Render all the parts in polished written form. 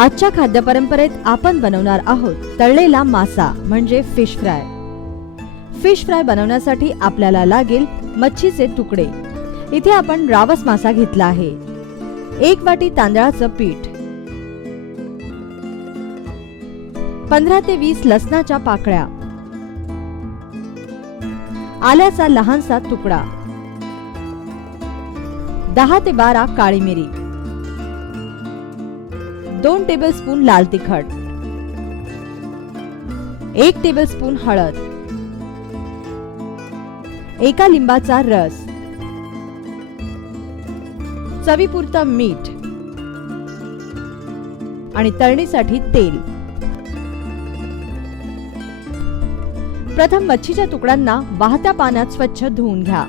आजच्या खाद्य परंपरेत आपण बनवणार आहोत तळलेला मासा म्हणजे फिश फ्राय। फिश फ्राय बनवण्यासाठी आपल्याला लागेल मच्छीचे तुकडे। इथे आपण रावस मासा घेतला आहे। 1 वाटी तांदळाचं पीठ, 15 ते 20 लसणाच्या पाकळ्या, आल्याचा लहानसा तुकडा, 10 ते 12 काळी मिरी, 2 टेबलस्पून लाल तिखट, 1 टेबलस्पून हळद, 1 लिंबाचा रस, चवीपुरतं मीठ आणि तळणीसाठी तेल। प्रथम मच्छीच्या तुकड्यांना वाहत्या पाण्यात स्वच्छ धुवून घ्या।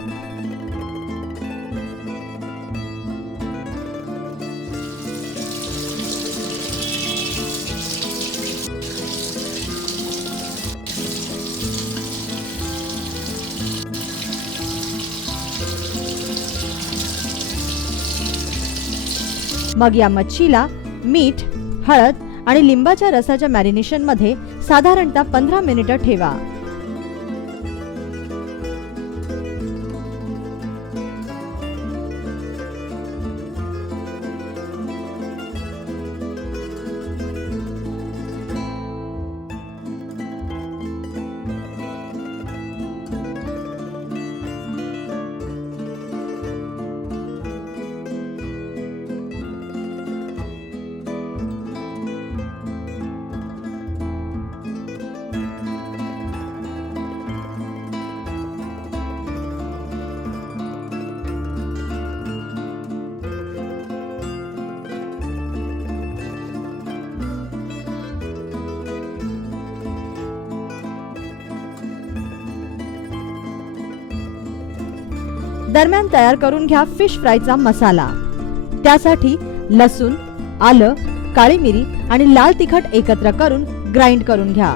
मग या मच्छीला मीठ, हळद आणि लिंबाच्या रसाच्या मॅरिनेशन मध्ये साधारणतः 15 मिनिटे ठेवा। दरम्यान तयार करून घ्या फिश फ्रायचा मसाला। त्यासाठी लसूण, आलं, काळी मिरी आणि लाल तिखट एकत्र करून ग्राइंड करून घ्या।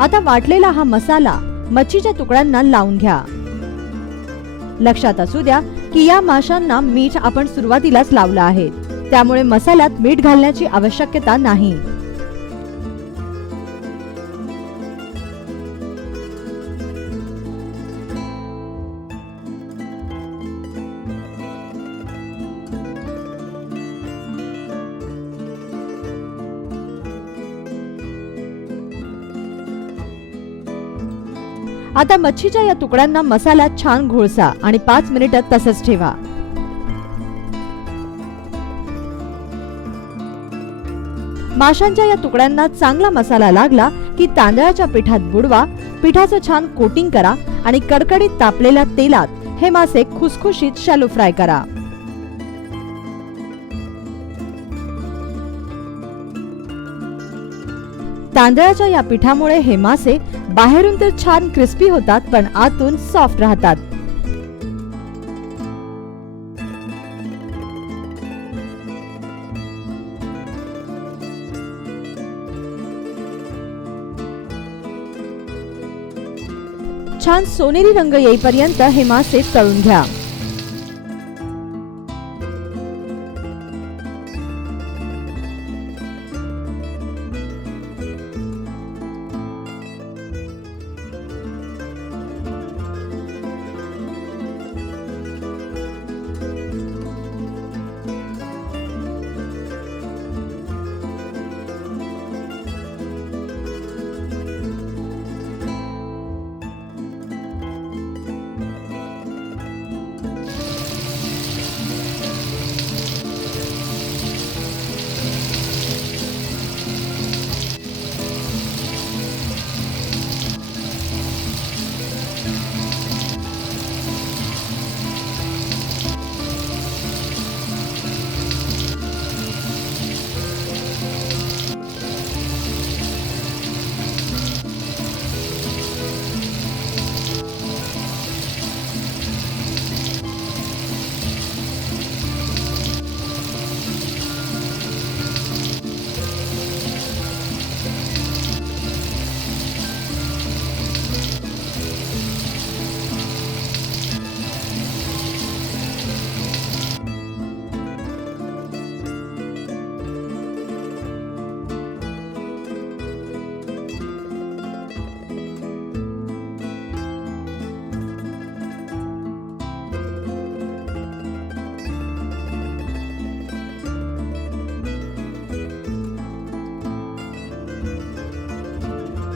आता वाटलेला हा मसाला मच्छीच्या तुकड्यांना लावून घ्या। लक्षात असू द्या की या माशांना मीठ आपण सुरुवातीलाच लावलं आहे, त्यामुळे मसाल्यात मीठ घालण्याची आवश्यकता नाही। आता मच्छीच्या या तुकड्यांना मसाल्यात छान घोळसा आणि 5 मिनिटे तसंच ठेवा। माशांच्या या तुकड्यांना चांगला मसाला लागला की तांदळाच्या पिठात बुडवा, पिठाचं छान कोटिंग करा आणि कडकडीत तापलेल्या तेलात हे मासे खुसखुशीत शॅलो फ्राय करा। तांदळाच्या या पिठामुळे हे मासे बाहेरून तर छान क्रिस्पी होतात, पण आतून सॉफ्ट राहतात। छान सोनेरी रंग येईपर्यंत हे मासे तळून घ्या।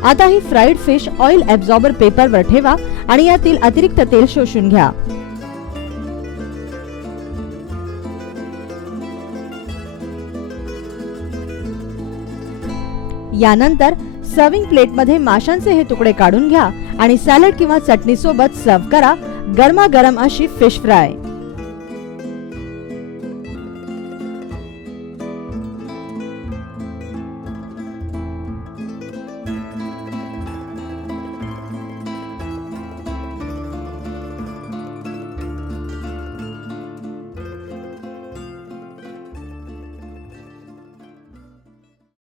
आता ही फ्राईड फिश ऑइल ॲब्झॉर्बर पेपरवर ठेवा आणि यातील अतिरिक्त तेल शोषून घ्या. यानंतर सर्विंग प्लेटमध्ये माशांचे हे तुकडे काढून घ्या आणि सॅलड किंवा चटणी सोबत सर्व्ह करा गरमागरम अशी फिश फ्राय.